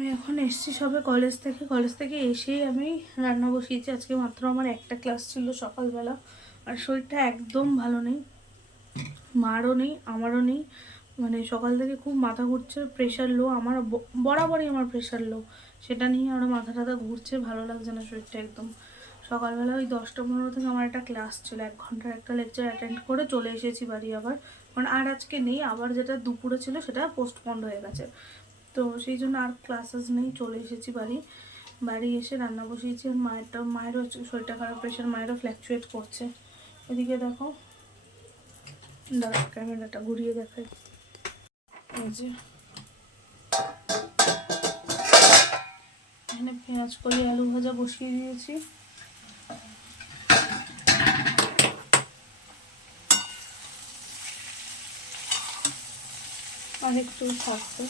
আমি এখন এসেছি সবে কলেজ থেকে। কলেজ থেকে এসেই আমি রান্না বসিয়েছি। আজকে মাত্র আমার একটা ক্লাস ছিল সকালবেলা। আর শরীরটা একদম ভালো নেই। মারও নেই, আমারও নেই। মানে সকাল থেকে খুব মাথা ঘুরছে প্রেশার লো আমার বরাবরই আমার প্রেশার লো সেটা নিয়ে আরও মাথা টাথা ঘুরছে, ভালো লাগছে না শরীরটা একদম। সকালবেলা ওই দশটা পনেরো থেকে আমার একটা ক্লাস ছিল। এক ঘণ্টার একটা লেকচার অ্যাটেন্ড করে চলে এসেছি বাড়ি আবার। কারণ আর আজকে নেই। আবার যেটা দুপুরে ছিল সেটা পোস্টপন্ড হয়ে গেছে। তো সেই জন্য আর ক্লাসেস নেই, চলে এসেছি বাড়ি। বাড়ি এসে রান্না বসিয়েছি, আর মায়েরটা, মায়েরও শরীরটা খারাপ প্রেশার মায়েরও ফ্ল্যাকচুয়েট করছে। এদিকে দেখো, দাঁড়া ক্যামেরাটা ঘুরিয়ে দেখাই। যে। এখানে পেঁয়াজ, কলি, আলু ভাজা বসিয়ে দিয়েছি। আর একটু থাকবে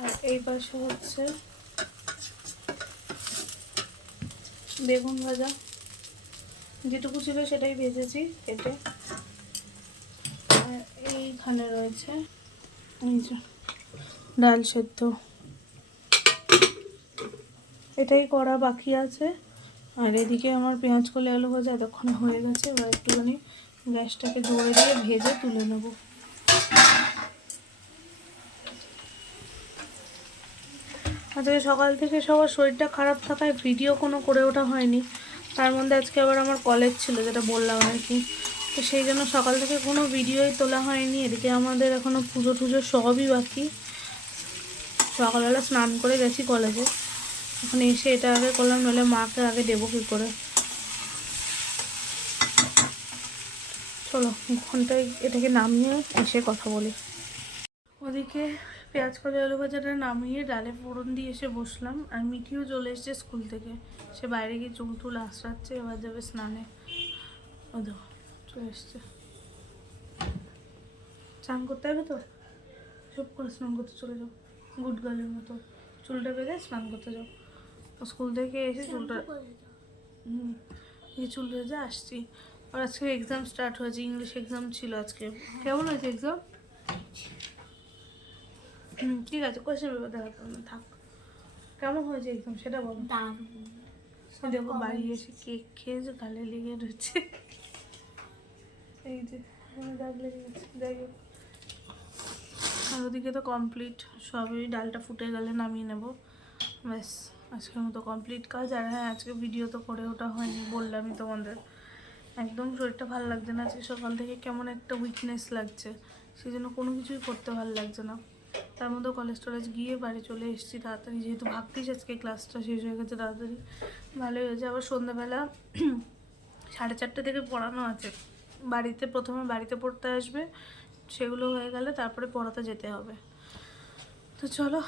আর এই পাশে হচ্ছে বেগুন ভাজা। যেটুকু ছিল সেটাই ভেজেছি কেটে। এইখানে রয়েছে ডাল সেদ্ধ। এটাই করা বাকি আছে। আর এদিকে আমার পেঁয়াজ কলে আলু ভাজা এতক্ষণ হয়ে গেছে, এবার একটুখানি গ্যাসটাকে জোরে দিয়ে ভেজে তুলে নেব। আজকে সকাল থেকে সবার শরীরটা খারাপ থাকায় ভিডিও কোনো করে ওঠা হয়নি। তার মধ্যে আজকে আবার আমার কলেজ ছিল, যেটা বললাম আর কি। তো সেই জন্য সকাল থেকে কোনো ভিডিওই তোলা হয়নি। এদিকে আমাদের এখনও পুজো টুজো সবই বাকি। সকালবেলা স্নান করে গেছি কলেজে এখন এসে এটা আগে করলাম, নইলে মাকে আগে দেবো কী করে। চলো ঘন্টায় এটাকে নামিয়ে এসে কথা বলি। ওদিকে পেঁয়াজ কলি আলু ভাজাটা নামিয়ে ডালে ফোড়ন দিয়ে এসে বসলাম আর মিঠিও চলে এসেছে স্কুল থেকে। সে বাইরে গিয়ে চুল টুল আশ্রাচ্ছে এবার যাবে স্নানে। ও চলে এসছে। স্নান করতে হবে তো? সব করে স্নান করতে চলে যাও। গুড গার্লের মতো। চুলটা বেঁধে স্নান করতে যাও। স্কুল থেকে এসে চুলটা হুম এই চুল বেঁধে আসছি। আর আজকে এক্সাম স্টার্ট হয়েছে ইংলিশ এক্সাম ছিল আজকে। কেমন হয়েছে এক্সাম ঠিক আছে কোশ্চেন পেপার দেখাতে না, থাক। কেমন হয়েছে একদম সেটা বলো। দেখো বাড়ি এসে কেক খেয়েছে গালে লেগে রয়েছে। এই যে এখানে দাগ লেগে গেছে যাই হোক আর ওদিকে তো কমপ্লিট সবই ডালটা ফুটে গেলে নামিয়ে নেব। ব্যাস আজকের মতো কমপ্লিট কাজ। আর হ্যাঁ আজকে ভিডিও তো করে ওটা হয়নি বললামই তোমাদের। একদম শরীরটা ভালো লাগছে না আজকে সকাল থেকে কেমন একটা উইকনেস লাগছে। সেই জন্য কোনো কিছুই করতে ভালো লাগছে না। তার মধ্যে কলেজ টলেজ গিয়ে বাড়ি চলে এসেছি তাড়াতাড়ি। যেহেতু ভাবতেই আজকে ক্লাসটা শেষ হয়ে গেছে তাড়াতাড়ি। ভালোই হয়েছে। আবার সন্ধ্যাবেলা সাড়ে চারটে থেকে পড়ানো আছে। বাড়িতে প্রথমে বাড়িতে পড়তে আসবে সেগুলো হয়ে গেলে তারপরে পড়াতে যেতে হবে। তো চলো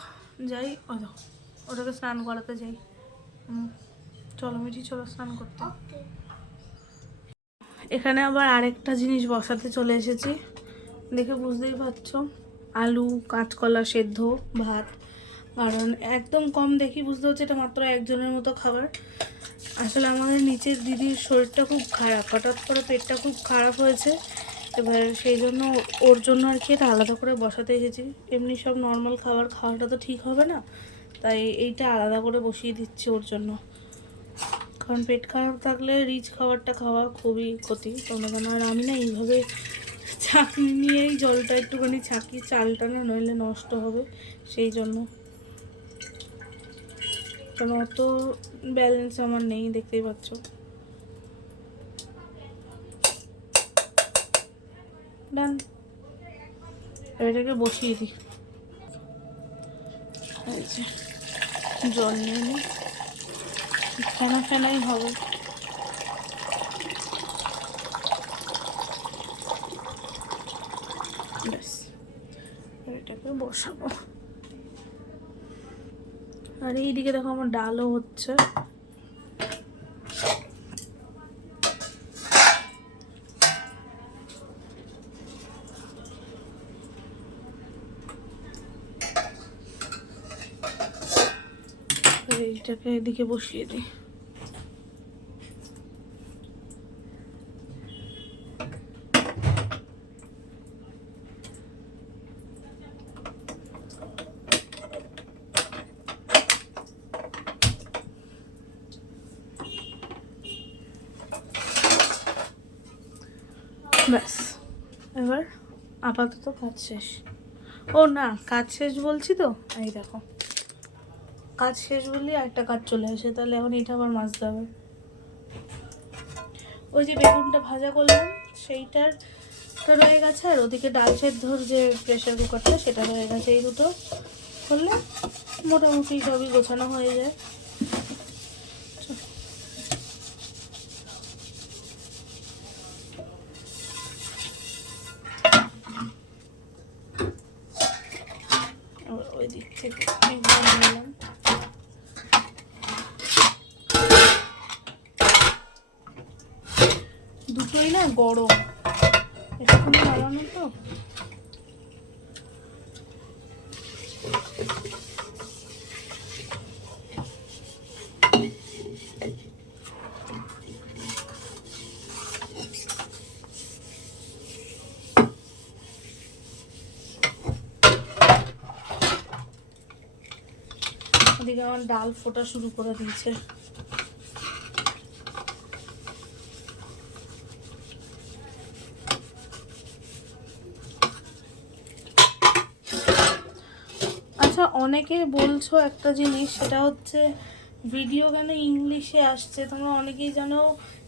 যাই। ওটাকে স্নান করাতে যাই। হুম, চলো মিঠি চলো স্নান করতে। এখানে আবার আরেকটা জিনিস বসাতে চলে এসেছি। দেখে বুঝতেই পারছ। আলু, কাঁচকলা সেদ্ধ, ভাত। কারণ একদম কম দেখি বুঝতে হচ্ছে এটা মাত্র একজনের মতো খাবার। আসলে আমাদের নিচের দিদির শরীরটা খুব খারাপ, হঠাৎ করে পেটটা খুব খারাপ হয়েছে। এবার সেই জন্য ওর জন্য আর কি এটা আলাদা করে বসাতে এসেছি। এমনি সব নর্মাল খাবার খাওয়াটা তো ঠিক হবে না, তাই এইটা আলাদা করে বসিয়ে দিচ্ছি ওর জন্য। কারণ পেট খারাপ থাকলে রিচ খাবারটা খাওয়া খুবই ক্ষতি। তোমরা জানো আর আমি না এইভাবে ছাঁকনি নিয়েই জলটা একটুখানি ছাঁকি, চালটা না নইলে নষ্ট হবে, সেই জন্য। কারণ অত ব্যালেন্স আমার নেই, দেখতেই পাচ্ছ। ডান এটাকে বসিয়ে দিই। জল নিয়ে নিই। ফেনা ফেনাই হবে ব্যাস এবার এটাকে বসাবো। আর এইদিকে দেখো আমার ডালও হচ্ছে। এইটাকে এদিকে বসিয়ে দিই ব্যাস এবার আপাতত কাজ শেষ। ও না, কাজ শেষ বলছি তো? এই দেখো। কাজ শেষ বললে একটা কাজ চলে আসে, তাহলে এখন এটা আবার মাজতে হবে। ওই যে বেগুনটা ভাজা করলাম, সেইটার রয়ে গেছে, আর ওদিকে ডাল সেদ্ধর যে প্রেশার কুকারটা সেটা রয়ে গেছে এই দুটো। করলে মোটামুটি সবই গোছানো হয়ে যায় আবার ওই দিক থেকে একবার নিলাম দুটোই না গরম একটুখানি লাগানো তো ওদিকে আমার ডাল ফোটা শুরু করে দিয়েছে। আচ্ছা অনেকে বলছো একটা জিনিস, সেটা হচ্ছে ভিডিও কেন ইংলিশে আসছে। তোমরা অনেকেই জানো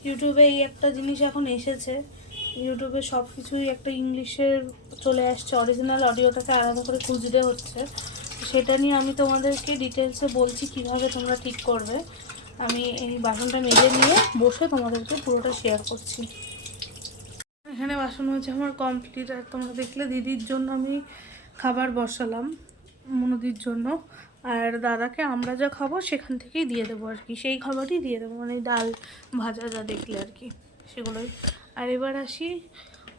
ইউটিউবে এই একটা জিনিস এখন এসেছে। ইউটিউবে সব কিছুই একটা ইংলিশের চলে আসছে। অরিজিনাল অডিওটাকে আলাদা করে খুঁজতে হচ্ছে। সেটা নিয়ে আমি তোমাদেরকে ডিটেলসে বলছি কীভাবে তোমরা ঠিক করবে। আমি এই বাসনটা মেজে নিয়ে বসে তোমাদেরকে পুরোটা শেয়ার করছি। এখানে বাসন হচ্ছে আমার কমপ্লিট আর তোমরা দেখলে দিদির জন্য আমি খাবার বসালাম, মনোদির জন্য। আর দাদাকে আমরা যা খাব সেখান থেকেই দিয়ে দেবো আর কি, সেই খাবারই দিয়ে দেবো মানে ডাল ভাজা যা দেখলে আর কি, সেগুলোই। আর এবার আসি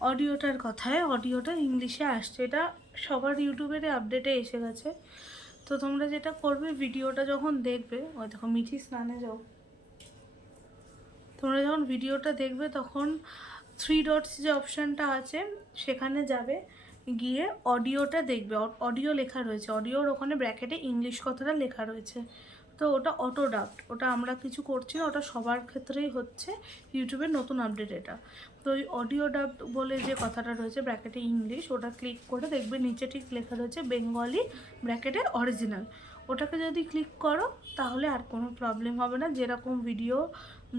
অডিওটার কথায় অডিওটা ইংলিশে আসছে, এটা সবার ইউটিউবের আপডেটে এসে গেছে। তো তোমরা যেটা করবে, ভিডিওটা যখন দেখবে, ওই দেখো মিঠি স্নানে যাও। তোমরা যখন ভিডিওটা দেখবে, তখন থ্রি ডটস যে অপশানটা আছে, সেখানে যাবে, গিয়ে অডিওটা দেখবে। অডিও লেখা রয়েছে। অডিওর ওখানে ব্র্যাকেটে ইংলিশ কথাটা লেখা রয়েছে। তো ওটা অটো ডাব্ট ওটা আমরা কিছু করছি না, ওটা সবার ক্ষেত্রেই হচ্ছে ইউটিউবের নতুন আপডেট এটা। তো ওই অডিও ডাব্ট বলে যে কথাটা রয়েছে ব্র্যাকেটে ইংলিশ, ওটা ক্লিক করে দেখবে নিচে ঠিক লেখা রয়েছে বেঙ্গলি ব্র্যাকেটের অরিজিনাল ওটাকে যদি ক্লিক করো, তাহলে আর কোনো প্রবলেম হবে না। যেরকম ভিডিও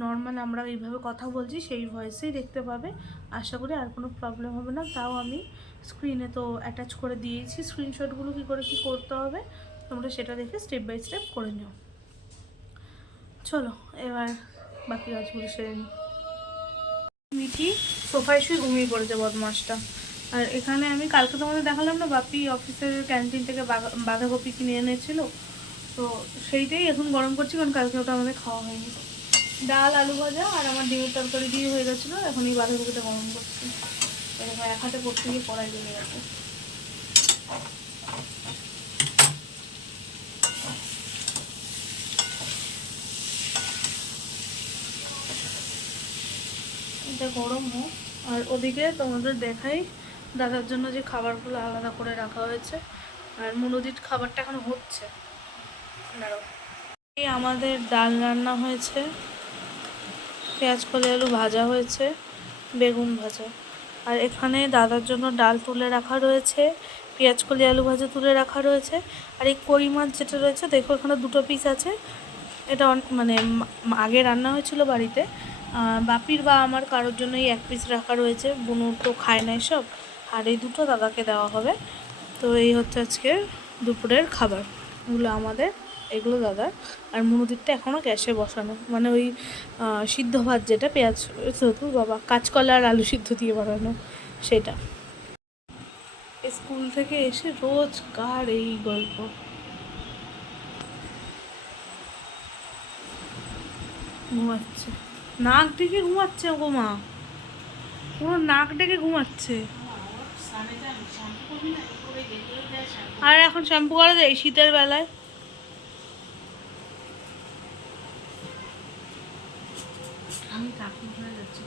নর্মাল আমরা এইভাবে কথা বলছি, সেই ভয়েসেই দেখতে পাবে। আশা করি আর কোনো প্রবলেম হবে না। তাও আমি স্ক্রিনে তো অ্যাটাচ করে দিয়েছি। স্ক্রিনশটগুলো কী করে কী করতে হবে, তোমরা সেটা দেখে স্টেপ বাই স্টেপ করে নিও। চলো, এবার বাকি কাজগুলো সেরে নিই। মিঠি সোফায় শুয়ে ঘুমিয়ে পড়েছে বদমাসটা। আর এখানে আমি কালকে তোমাদের দেখালাম না, বাপি অফিসের ক্যান্টিন থেকে বাঁধাকপি কিনে এনেছিল। তো সেইটাই এখন গরম করছি, কারণ কালকে ওটা আমাদের খাওয়া হয়নি। ডাল, আলু ভাজা আর আমার ডিমের তরকারি দিয়ে হয়ে গেছিল, এখন এই বাঁধাকপিটা গরম করছি। এরকম এক হাতে করতে গিয়ে কড়াই লেগে গেছে। এটা গরম হোক। আর ওদিকে তোমাদের দেখাই দাদার জন্য যে খাবারগুলো আলাদা করে রাখা হয়েছে। আর মনোদিত খাবারটা এখন হচ্ছে। এই আমাদের ডাল রান্না হয়েছে। পেঁয়াজ, কলি, আলু ভাজা হয়েছে। বেগুন ভাজা। আর এখানে দাদার জন্য ডাল তুলে রাখা রয়েছে। পেঁয়াজ, কলি, আলু ভাজা তুলে রাখা রয়েছে। আর এই কড়ি মাছ যেটা রয়েছে, দেখো এখানে দুটো পিস আছে। এটা মানে আগে রান্না হয়েছিল বাড়িতে। বাপির বা আমার কারোর জন্য এই এক পিস রাখা রয়েছে। বুনুর তো খায় না সব। আর এই দুটো দাদাকে দেওয়া হবে। তো এই হচ্ছে আজকে দুপুরের খাবার। এগুলো আমাদের, এগুলো দাদার আর মনুদিরটা এখনও গ্যাসে বসানো। মানে ওই সিদ্ধ ভাত যেটা, পেঁয়াজ শুধু বাবা, কাঁচকলা আর আলু সিদ্ধ দিয়ে বানানো। সেটা। স্কুল থেকে এসে রোজ কার এই গল্প? ঘুমাচ্ছে। নাক ডেকে ঘুমাচ্ছে গো মা। পুরো নাক ডেকে ঘুমাচ্ছে। আর এখন শ্যাম্পু করা যায় শীতের বেলায়। হয়ে যাচ্ছি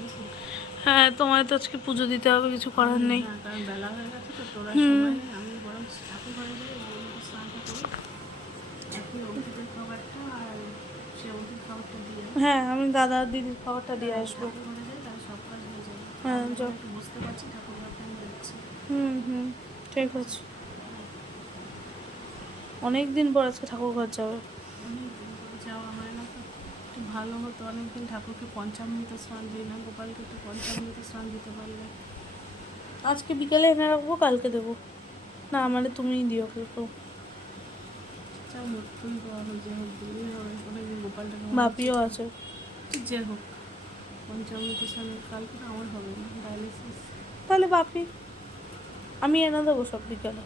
হ্যাঁ তোমার তো আজকে পুজো দিতে হবে কিছু করার নেই। হয়ে হুম। হ্যাঁ আমি দাদা দিদির খাবারটা দিয়ে আসব। হয়ে হুম হুম ঠিক আছে। অনেক দিন পর আজকে ঠাকুর ঘর যাবে যাওয়া হয় না একটু ভালো হতো। অনেকদিন ঠাকুরকে পঞ্চামৃত স্নান দিই না গোপালকে একটু পঞ্চামৃত স্নান দিতে পারলে। আজকে বিকালে এনে রাখব কালকে দেবো। না মানে তুমিই দিও কেউ চাও হোক তুই বল যে হোক দিলেই হবে অনেকদিন গোপালটাকে বাপিও আছে। যে হোক পঞ্চামৃত কালকে আমার হবে না ডায়ালিসিস তাহলে বাপি আমি এনে দেবো সব বিকালে।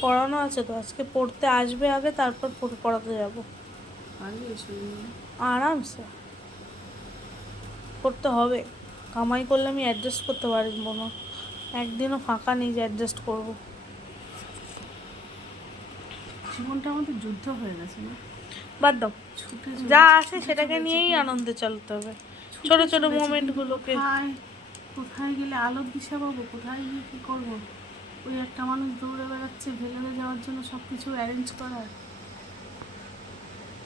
পড়ানো আছে তো আজকে পড়তে আসবে আগে তারপর পড়াতে যাব। আরামসে। করতে হবে। কামাই করলে আমি অ্যাডজাস্ট করতে পারি না একদিনও ফাঁকা নেই যে অ্যাডজাস্ট করব। জীবনটা আমাদের যুদ্ধ হয়ে গেছে না? বাদ দাও। যা আছে সেটাকে নিয়েই আনন্দে চলতে হবে। ছোট ছোট মোমেন্টগুলোকে। কোথায়? কোথায় গেলে আলোর দিশা পাবো? কোথায় গিয়ে কী করব? ওই একটা মানুষ দৌড়ে বেড়াচ্ছে ভেলোরে যাওয়ার জন্য সব কিছু অ্যারেঞ্জ করার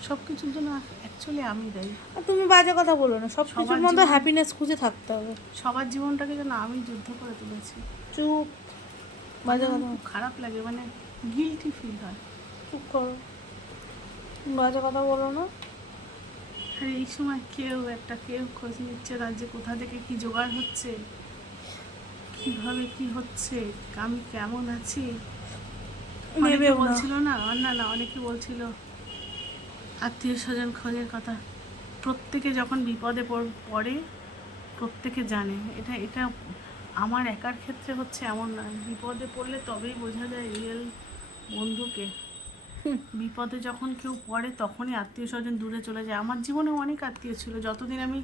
সব কিছুর জন্য অ্যাকচুয়ালি আমি দায়ী। তুমি বাজে কথা বলো না সব কিছুর মধ্যে হ্যাপিনেস খুঁজে থাকতে হবে। সবার জীবনটাকে যেন আমি যুদ্ধ করে তুলেছি। চুপ। বাজে কথা খারাপ লাগে মানে গিলটি ফিল হয়। চুপ করো। বাজে কথা বলো না। আর এই সময় কেউ একটা কেউ খোঁজ নিচ্ছে না যে কোথা থেকে কি জোগাড় হচ্ছে কীভাবে কি হচ্ছে আমি কেমন আছি? অনেকে না। বলছিল না না না অনেকে বলছিল আত্মীয় স্বজন খোঁজের কথা। প্রত্যেকে যখন বিপদে পড়- প্রত্যেকে জানে। এটা এটা আমার একার ক্ষেত্রে হচ্ছে এমন নয়। বিপদে পড়লে তবেই বোঝা যায় রিয়েল বন্ধুকে। বিপদে যখন কেউ পড়ে তখনই আত্মীয় স্বজন দূরে চলে যায়। আমার জীবনে অনেক আত্মীয় ছিল যতদিন আমি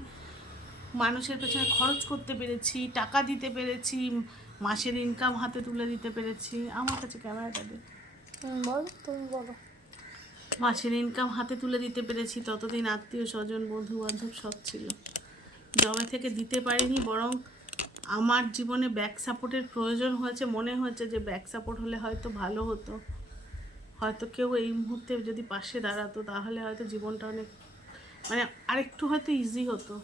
মানুষের পেছনে খরচ করতে পেরেছি টাকা দিতে পেরেছি মাসের ইনকাম হাতে তুলে দিতে পেরেছি আমার কাছে ক্যামেরাটা দে হুম, বলো তুমি বলো। মাসের ইনকাম হাতে তুলে দিতে পেরেছি ততদিন আত্মীয় স্বজন বন্ধু বান্ধব সব ছিল। জবে থেকে দিতে পারিনি বরং আমার জীবনে ব্যাক সাপোর্টের প্রয়োজন হয়েছে মনে হয়েছে যে ব্যাক সাপোর্ট হলে হয়তো ভালো হতো। হয়তো কেউ এই মুহূর্তে যদি পাশে দাঁড়াতো, তাহলে হয়তো জীবনটা অনেক মানে আরেকটু হয়তো ইজি হতো।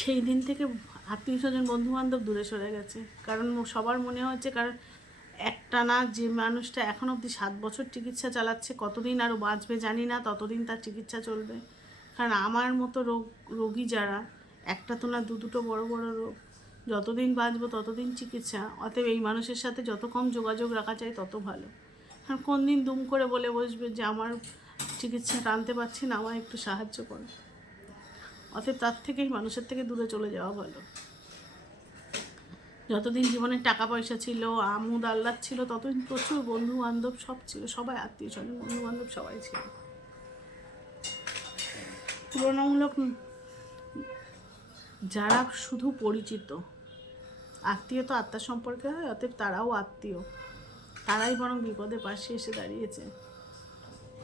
সেই দিন থেকে আত্মীয় স্বজন বন্ধু বান্ধব দূরে সরে গেছে। কারণ সবার মনে হচ্ছে কারণ একটা না যে মানুষটা এখন অবধি সাত বছর চিকিৎসা চালাচ্ছে, কতদিন আরও বাঁচবে জানি না, ততদিন তার চিকিৎসা চলবে। কারণ আমার মতো রোগ, রোগী যারা, একটা তো না দু দুটো বড় বড় রোগ। যতদিন বাঁচবো, ততদিন চিকিৎসা। অতএব এই মানুষের সাথে যত কম যোগাযোগ রাখা যায়, তত ভালো। কারণ কোন দিন দুম করে বলে বসবে যে, আমার চিকিৎসা টানতে পারছি না, আমায় একটু সাহায্য করো। অতএব তার থেকেই, মানুষের থেকে দূরে চলে যাওয়া ভালো। যতদিন জীবনে টাকা পয়সা ছিল, আমুদ আল্লাহ ছিল, ততদিন প্রচুর বন্ধু বান্ধব সব ছিল, সবাই আত্মীয় স্বজন বন্ধু বান্ধব সবাই ছিল। তুলনামূলক যারা শুধু পরিচিত। আত্মীয় তো আত্মার সম্পর্কে হয়, অতএব তারাও আত্মীয়। তারাই বরং বিপদে পাশে এসে দাঁড়িয়েছে।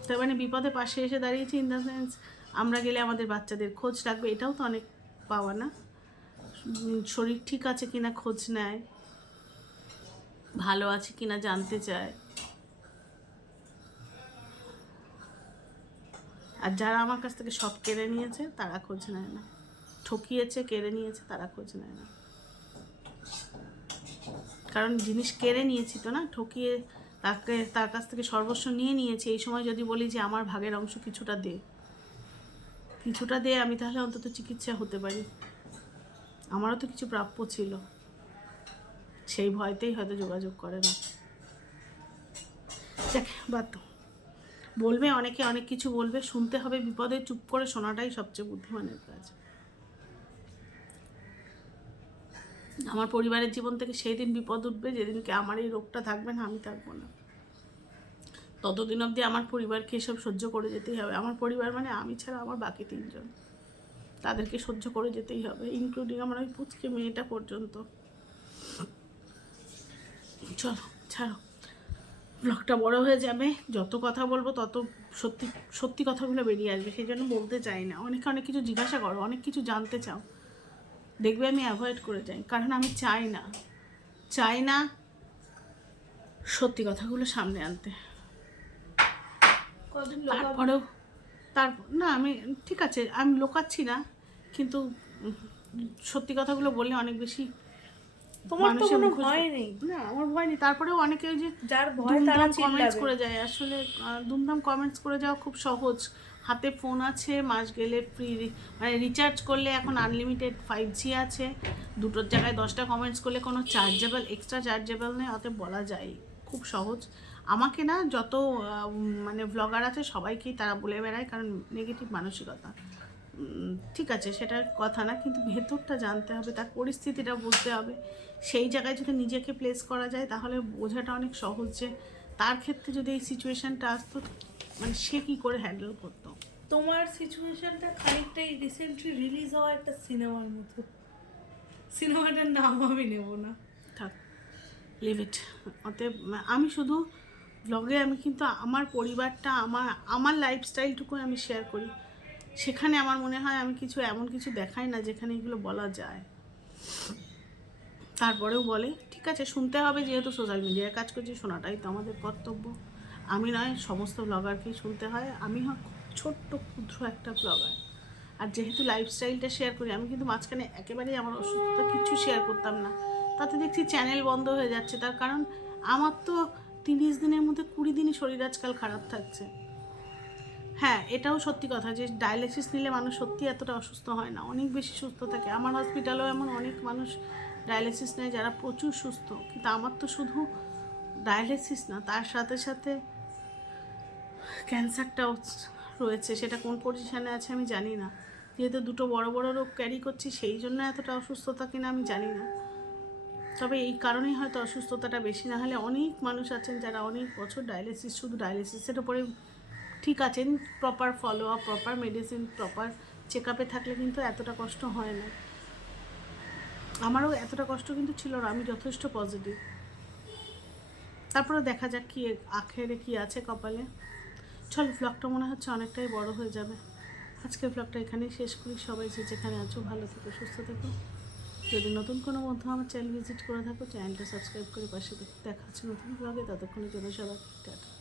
তার মানে বিপদে পাশে এসে দাঁড়িয়েছে ইন দ্য সেন্স আমরা গেলে আমাদের বাচ্চাদের খোঁজ রাখবে, এটাও তো অনেক পাওয়া না। শরীর ঠিক আছে কিনা খোঁজ নেয়, ভালো আছে কিনা জানতে চায়। আর যারা আমার কাছ থেকে সব কেড়ে নিয়েছে, তারা খোঁজ নেয় না। ঠকিয়েছে, কেড়ে নিয়েছে, তারা খোঁজ নেয় না। কারণ জিনিস কেড়ে নিয়েছি তো না, ঠকিয়ে তাকে, তার কাছ থেকে সর্বস্ব নিয়ে নিয়েছি। এই সময় যদি বলি যে আমার ভাগের অংশ কিছুটা দে কিছুটা দে, আমি তাহলে অন্তত চিকিৎসা হতে পারি। আমারও তো কিছু প্রাপ্য ছিল। সেই ভয়তেই হয়তো যোগাযোগ করে না। যাক, বাদ। বলবে, অনেকে অনেক কিছু বলবে, শুনতে হবে, বিপদে চুপ করে শোনাটাই সবচেয়ে বুদ্ধিমানের কাজ। আমার পরিবারের জীবন থেকে সেই দিন বিপদ উঠবে যেদিনকে আমার এই রোগটা থাকবে না, আমি থাকব না। ততদিন অবধি আমার পরিবারকে এসব সহ্য করে যেতেই হবে। আমার পরিবার মানে আমি ছাড়া আমার বাকি তিনজন। তাদেরকে সহ্য করে যেতেই হবে ইনক্লুডিং আমার ওই পুচকে মেয়েটা পর্যন্ত। চলো, ছাড়ো। ব্লগটা বড় হয়ে যাবে, যত কথা বলব তত সত্যি সত্যি কথাগুলো বেরিয়ে আসবে, সেই জন্য বলতে চাই না। অনেকে অনেক কিছু জিজ্ঞাসা করো, অনেক কিছু জানতে চাও। দেখবে আমি অ্যাভয়েড করে যাই। কারণ আমি চাই না। চাই না সত্যি কথাগুলো সামনে আনতে। তারপরেও তার না আমি ঠিক আছে আমি লোকাচ্ছি না কিন্তু সত্যি কথাগুলো বললে অনেক বেশি তোমার তো কোনো ভয় নেই। না আমার ভয় নেই। তারপরেও অনেকে ওই যে যার ভয় তারা কমেন্টস করে যায়। আসলে দুমদাম কমেন্টস করে যাওয়া খুব সহজ। হাতে ফোন আছে, মাস গেলে ফ্রি মানে রিচার্জ করলে এখন আনলিমিটেড ফাইভ জি আছে। দুটোর জায়গায় দশটা কমেন্টস করলে কোনো চার্জেবল এক্সট্রা চার্জেবল নেই, অতএব বলা যায় খুব সহজ। আমাকে না যত মানে ব্লগার আছে সবাইকেই তারা বলে বেড়ায়, কারণ নেগেটিভ মানসিকতা। ঠিক আছে, সেটার কথা না, কিন্তু ভেতরটা জানতে হবে, তার পরিস্থিতিটা বুঝতে হবে। সেই জায়গায় যদি নিজেকে প্লেস করা যায়, তাহলে বোঝাটা অনেক সহজ যে, তার ক্ষেত্রে যদি এই সিচুয়েশানটা আসতো মানে সে কী করে হ্যান্ডেল করতো? তোমার সিচুয়েশনটা খানিকটাই রিসেন্টলি রিলিজ হওয়া একটা সিনেমার মতো। সিনেমাটার নাম আমি নেব না। থাক লিভ ইট অতএব আমি শুধু ব্লগে আমি কিন্তু আমার পরিবারটা আমার আমার লাইফস্টাইলটুকু আমি শেয়ার করি। সেখানে আমার মনে হয় আমি কিছু এমন কিছু দেখাই না যেখানে এগুলো বলা যায়। তারপরেও বলে ঠিক আছে শুনতে হবে যেহেতু সোশ্যাল মিডিয়ায় কাজ করছি শোনাটাই তো আমাদের কর্তব্য। আমি নয়, সমস্ত ব্লগারকেই শুনতে হয়। আমি ছোট্ট, ক্ষুদ্র একটা ব্লগার আর যেহেতু লাইফস্টাইলটা শেয়ার করি, আমি কিন্তু মাঝখানে একেবারেই আমার অসুস্থতা কিছু শেয়ার করতাম না। তাতে দেখছি চ্যানেল বন্ধ হয়ে যাচ্ছে। তার কারণ আমার তো তিরিশ দিনের মধ্যে কুড়ি দিনই শরীর আজকাল খারাপ থাকছে। হ্যাঁ এটাও সত্যি কথা যে ডায়ালিসিস নিলে মানুষ সত্যি এতটা অসুস্থ হয় না। অনেক বেশি সুস্থ থাকে। আমার হসপিটালেও এমন অনেক মানুষ ডায়ালিসিস নেয় যারা প্রচুর সুস্থ। কিন্তু আমার তো শুধু ডায়ালিসিস না, তার সাথে সাথে ক্যান্সারটাও রয়েছে, সেটা কোন পজিশানে আছে আমি জানি না। যেহেতু দুটো বড় বড় রোগ ক্যারি করছি, সেই জন্য এতটা অসুস্থতা কিনা আমি জানি না। তবে এই কারণেই হয়তো অসুস্থতাটা বেশি, না হলে অনেক মানুষ আছেন যারা অনেক বছর ডায়ালিসিস শুধু ডায়ালিসিসের উপরে ঠিক আছেন। Proper follow up proper medicine proper check আপে থাকলে কিন্তু এতটা কষ্ট হয় না। আমারও এতটা কষ্ট কিন্তু ছিল না, আমি যথেষ্ট পজিটিভ তারপরে দেখা যাক কি আখেরে কি আছে কপালে। চল ব্লগটা মনে হচ্ছে অনেকটাই বড় হয়ে যাবে। আজকের ব্লগটা এখানেই শেষ করি। সবাই যে যেখানে আছো, ভালো থেকো, সুস্থ থেকো। যদি নতুন কোনো বন্ধু আমার চ্যানেল ভিজিট করে থাকো চ্যানেলটা সাবস্ক্রাইব করে পাশে দেখা হচ্ছে নতুন ব্লগে ততক্ষণের জন্য সবাই টাটা।